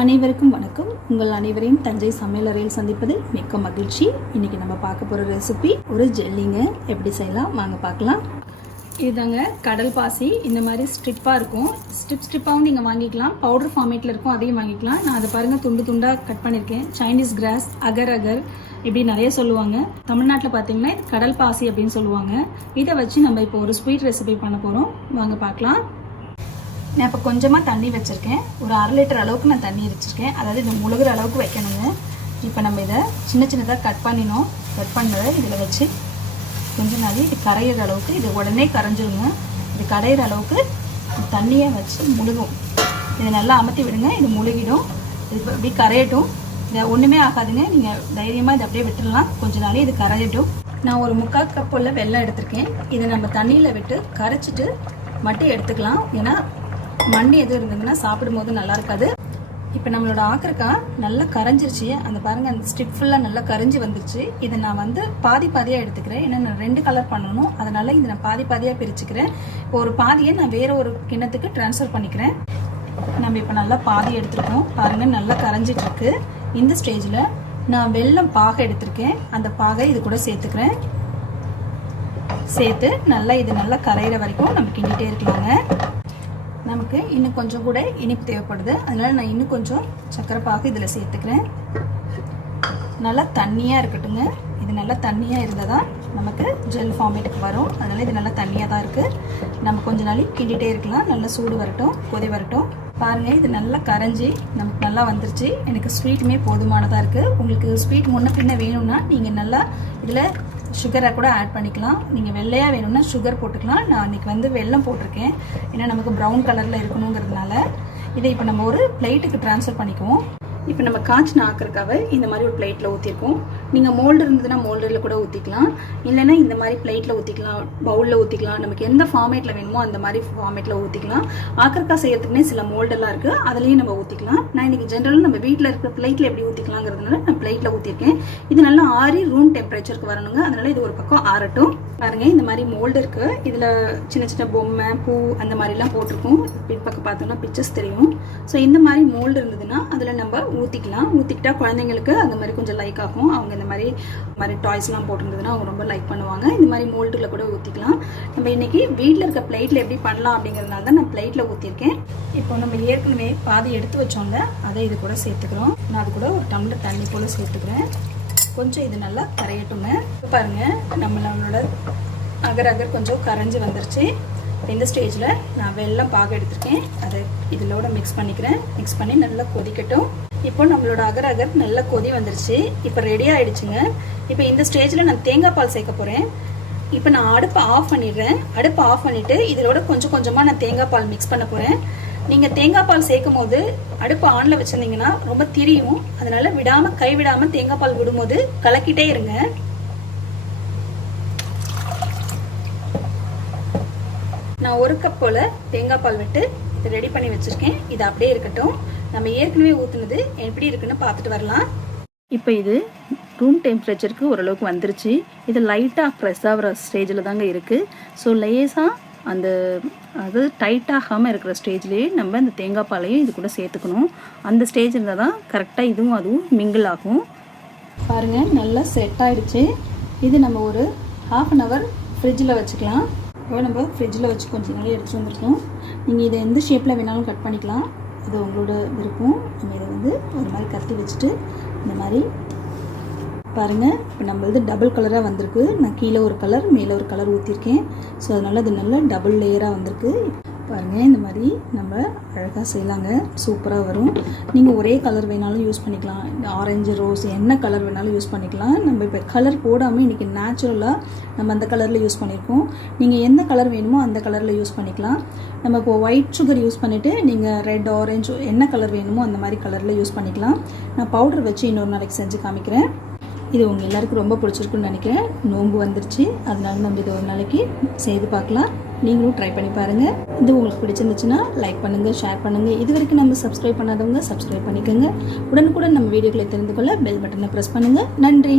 அனைவருக்கும் வணக்கம். உங்கள் அனைவரையும் தஞ்சை சமையலறையில் சந்திப்பதில் மிக்க மகிழ்ச்சி. இன்றைக்கி நம்ம பார்க்க போகிற ரெசிபி ஒரு ஜெல்லிங்க. எப்படி செய்யலாம் வாங்க பார்க்கலாம். இதுதாங்க கடல் பாசி. இந்த மாதிரி ஸ்ட்ரிப்பாக இருக்கும். ஸ்ட்ரிப்பாகவும் நீங்கள் வாங்கிக்கலாம். பவுடர் ஃபார்மேட்டில் இருக்கும், அதையும் வாங்கிக்கலாம். நான் அதை பாருங்கள் துண்டு துண்டாக கட் பண்ணியிருக்கேன். சைனீஸ் கிராஸ், அகர் அகர் இப்படி நிறைய சொல்லுவாங்க. தமிழ்நாட்டில் பார்த்தீங்கன்னா கடல் பாசி அப்படின்னு சொல்லுவாங்க. இதை வச்சு நம்ம இப்போ ஒரு ஸ்வீட் ரெசிபி பண்ண போகிறோம். வாங்க பார்க்கலாம். நான் இப்போ கொஞ்சமாக தண்ணி வச்சுருக்கேன். ஒரு 1/2 லிட்டர் அளவுக்கு நான் தண்ணி வச்சுருக்கேன். அதாவது இது முழுகிற அளவுக்கு வைக்கணுங்க. இப்போ நம்ம இதை சின்ன சின்னதாக கட் பண்ணதை இதில் வச்சு கொஞ்ச நாள் இது கரையிற அளவுக்கு, இது உடனே கரைஞ்சிருங்க. இது கரையிற அளவுக்கு தண்ணியை வச்சு முழுகும். இதை நல்லா அமர்த்தி விடுங்க. இது முழுகிடும். இது இப்படி கரையட்டும். இதை ஒன்றுமே ஆகாதுங்க. நீங்கள் தைரியமாக இதை அப்படியே விட்டுடலாம். கொஞ்ச நாளே இது கரையட்டும். நான் ஒரு 3/4 கப் உள்ள வெல்லம் எடுத்திருக்கேன். இதை நம்ம தண்ணியில் விட்டு கரைச்சிட்டு மட்டும் எடுத்துக்கலாம். ஏன்னா மண்ணி எதுவும் இருந்ததுன்னா சாப்பிடும்போது நல்லா இருக்காது. இப்போ நம்மளோட ஆக்கரக்காய் நல்லா கரைஞ்சிருச்சு. அந்த பாருங்கள், அந்த ஸ்டிப் ஃபுல்லாக நல்லா கரைஞ்சி வந்துருச்சு. இதை நான் வந்து பாதியாக எடுத்துக்கிறேன். ஏன்னா நான் 2 கலர் பண்ணணும். அதனால் இதை நான் பாதியாக பிரிச்சுக்கிறேன். இப்போ ஒரு பாதியை நான் வேறு ஒரு கிண்ணத்துக்கு ட்ரான்ஸ்ஃபர் பண்ணிக்கிறேன். நம்ம இப்போ நல்லா பாதி எடுத்துருக்கோம். பாருங்கள், நல்லா கரைஞ்சிட்ருக்கு. இந்த ஸ்டேஜில் நான் வெல்லம் பாகை எடுத்திருக்கேன். அந்த பாகை இது கூட சேர்த்துக்கிறேன். சேர்த்து நல்லா இது நல்லா கரையிற வரைக்கும் நம்ம கிண்டிகிட்டே இருக்கலாங்க. நமக்கு இன்னும் கொஞ்சம் கூட இனிப்பு தேவைப்படுது. அதனால் நான் இன்னும் கொஞ்சம் சர்க்கரை பாகு இதில் சேர்த்துக்கிறேன். நல்லா தண்ணியாக இருக்கட்டுங்க. இது நல்லா தண்ணியாக இருந்தால் தான் நமக்கு ஜெல் ஃபார்மேட்டுக்கு வரும். அதனால் இது நல்லா தண்ணியாக தான் இருக்குது. நம்ம கொஞ்ச நாளைக்கு கிண்டிகிட்டே இருக்கலாம். நல்லா சூடு வரட்டும், கொதி வரட்டும். பாருங்கள், இது நல்லா கரைஞ்சி நமக்கு நல்லா வந்துருச்சு. எனக்கு ஸ்வீட்டுமே போதுமானதாக இருக்குது. உங்களுக்கு ஸ்வீட் முன்ன பின்ன வேணும்னா நீங்கள் நல்லா இதில் சுகரை கூட ஆட் பண்ணிக்கலாம். நீங்கள் வெள்ளையாக வேணும்னா சுகர் போட்டுக்கலாம். நான் அன்றைக்கி வந்து வெல்லம் போட்டிருக்கேன். ஏன்னா நமக்கு ப்ரௌன் கலரில் இருக்கணுங்கிறதுனால. இதை இப்போ நம்ம ஒரு பிளேட்டுக்கு ட்ரான்ஸ்ஃபர் பண்ணிக்குவோம். இப்போ நம்ம காய்ச்சின ஆக்கறக்காவை இந்த மாதிரி ஒரு பிளேட்டில் ஊற்றிருக்கோம். நீங்கள் மோல்டு இருந்ததுன்னா மோல்டில் கூட ஊற்றிக்கலாம். இல்லைன்னா இந்த மாதிரி பிளேட்டில் ஊற்றிக்கலாம், பவுலில் ஊற்றிக்கலாம். நமக்கு எந்த ஃபார்மேட்டில் வேணுமோ அந்த மாதிரி ஃபார்மேட்டில் ஊற்றிக்கலாம். ஆக்கறக்காய் செய்யறதுக்குனே சில மோல்டெல்லாம் இருக்குது, அதுலேயும் நம்ம ஊற்றிக்கலாம். நான் இன்றைக்கி ஜென்ரலாக நம்ம வீட்டில் இருக்கிற பிளேட்டில் எப்படி ஊற்றிக்கலாங்கிறதுனால நான் பிளேட்டில் ஊற்றிருக்கேன். இது நல்லா ஆறி ரூம் டெம்பரேச்சருக்கு வரணுங்க. அதனால் இது ஒரு பக்கம் ஆறட்டும். பாருங்கள், இந்த மாதிரி மோல்டு இருக்குது. இதில் சின்ன சின்ன பொம்மை, பூ அந்த மாதிரிலாம் போட்டிருக்கோம். பின்பக்கம் பார்த்தோம்னா பிக்சர்ஸ் தெரியும். ஸோ இந்த மாதிரி மோல்டு இருந்ததுன்னா அதில் நம்ம ஊற்றிக்கலாம். ஊற்றிக்கிட்டா குழந்தைங்களுக்கு அந்த மாதிரி கொஞ்சம் லைக் ஆகும். அவங்க இந்த மாதிரி டாய்ஸ்லாம் போட்டிருந்ததுன்னா அவங்க ரொம்ப லைக் பண்ணுவாங்க. இந்த மாதிரி மோல்டில் கூட ஊற்றிக்கலாம். நம்ம இன்றைக்கி வீட்டில் இருக்க பிளேட்டில் எப்படி பண்ணலாம் அப்படிங்கிறதுனால தான் நான் பிளேட்டில் ஊற்றிருக்கேன். இப்போ நம்ம ஏற்கனவே பாதி எடுத்து வச்சோம்ல, அதை இது கூட சேர்த்துக்கிறோம். நான் அது கூட ஒரு டம்ளர் தண்ணி போல் சேர்த்துக்கிறேன். கொஞ்சம் இது நல்லா கரையட்டுங்க. பாருங்கள், நம்மளோட அகர் அகர் கொஞ்சம் கரைஞ்சி வந்துருச்சு. இந்த ஸ்டேஜில் நான் வெல்லம் பாகு எடுத்துருக்கேன். அதை இதிலோட மிக்ஸ் பண்ணிக்கிறேன். மிக்ஸ் பண்ணி நல்லா கொதிக்கட்டும். இப்போ நம்மளோட அகர் அகர் நல்லா கொதி வந்துருச்சு. இப்போ ரெடி ஆகிடுச்சுங்க. இப்போ இந்த ஸ்டேஜில் நான் தேங்காய் பால் சேர்க்க போகிறேன். இப்போ நான் அடுப்பை ஆஃப் பண்ணிடுறேன். அடுப்பை ஆஃப் பண்ணிவிட்டு இதோட கொஞ்சம் கொஞ்சமாக நான் தேங்காய் பால் மிக்ஸ் பண்ண போகிறேன். நீங்கள் தேங்காய் பால் சேர்க்கும் போது அடுப்பு ஆனில் வச்சுருந்தீங்கன்னா ரொம்ப திரியும். அதனால் கைவிடாமல் தேங்காய் பால் விடும்போது கலக்கிட்டே இருங்க. நான் 1 கப் போல் தேங்காய் பால் விட்டு இதை ரெடி பண்ணி வச்சுருக்கேன். இது அப்படியே இருக்கட்டும். நம்ம ஏற்கனவே ஊற்றுனது எப்படி இருக்குன்னு பார்த்துட்டு வரலாம். இப்போ இது ரூம் டெம்பரேச்சருக்கு ஓரளவுக்கு வந்துருச்சு. இது லைட்டாக ப்ரெஸ் ஆகிற ஸ்டேஜில் தாங்க இருக்குது. ஸோ லேசாக அது டைட்டாகாமல் இருக்கிற ஸ்டேஜ்லேயே நம்ம இந்த தேங்காய் பாலையும் இது கூட சேர்த்துக்கணும். அந்த ஸ்டேஜ் இருந்தால் தான் கரெக்டாக அதுவும் மிங்கிள் ஆகும். பாருங்கள், நல்லா செட் ஆகிடுச்சு. இது நம்ம ஒரு 1/2 hour ஃப்ரிட்ஜில் வச்சுக்கலாம். இப்போ நம்ம ஃப்ரிட்ஜில் வச்சு கொஞ்சம் நாள் எடுத்துகிட்டு வந்துருக்கோம். நீங்கள் இதை எந்த ஷேப்பில் வேணாலும் கட் பண்ணிக்கலாம். அது உங்களோட விருப்பம். நம்ம இதை வந்து ஒரு மாதிரி கத்தி வச்சுட்டு இந்த மாதிரி பாருங்கள். இப்போ நம்மளது டபுள் கலராக வந்திருக்கு. நான் கீழே ஒரு கலர் மேலே ஒரு கலர் ஊற்றிருக்கேன். ஸோ அதனால் அது நல்லா டபுள் லேயராக வந்திருக்கு. பாருங்கள், இந்த மாதிரி நம்ம அழகாக செய்யலாங்க. சூப்பராக வரும். நீங்கள் ஒரே கலர் வேணாலும் யூஸ் பண்ணிக்கலாம். ஆரஞ்சு, ரோஸ், என்ன கலர் வேணாலும் யூஸ் பண்ணிக்கலாம். நம்ம இப்போ கலர் போடாமல் இன்றைக்கி நேச்சுரலாக நம்ம அந்த கலரில் யூஸ் பண்ணியிருக்கோம். நீங்கள் எந்த கலர் வேணுமோ அந்த கலரில் யூஸ் பண்ணிக்கலாம். நம்ம இப்போ ஒயிட் சுகர் யூஸ் பண்ணிவிட்டு நீங்கள் ரெட், ஆரஞ்சு என்ன கலர் வேணுமோ அந்த மாதிரி கலரில் யூஸ் பண்ணிக்கலாம். நான் பவுடர் வச்சு இன்னொரு நாளைக்கு செஞ்சு காமிக்கிறேன். இது உங்கள் எல்லாருக்கும் ரொம்ப பிடிச்சிருக்குன்னு நினைக்கிறேன். நோன்பு வந்துருச்சு, அதனால நம்ம இது ஒரு நாளைக்கு செய்து பார்க்கலாம். நீங்களும் ட்ரை பண்ணி பாருங்கள். இது உங்களுக்கு பிடிச்சிருந்துச்சுன்னா லைக் பண்ணுங்கள், ஷேர் பண்ணுங்கள். இது வரைக்கும் நம்ம சப்ஸ்கிரைப் பண்ணாதவங்க சப்ஸ்கிரைப் பண்ணிக்கோங்க. உடனுக்குடன் நம்ம வீடியோக்களை தெரிந்து கொள்ள பெல் பட்டனை ப்ரெஸ் பண்ணுங்கள். நன்றி.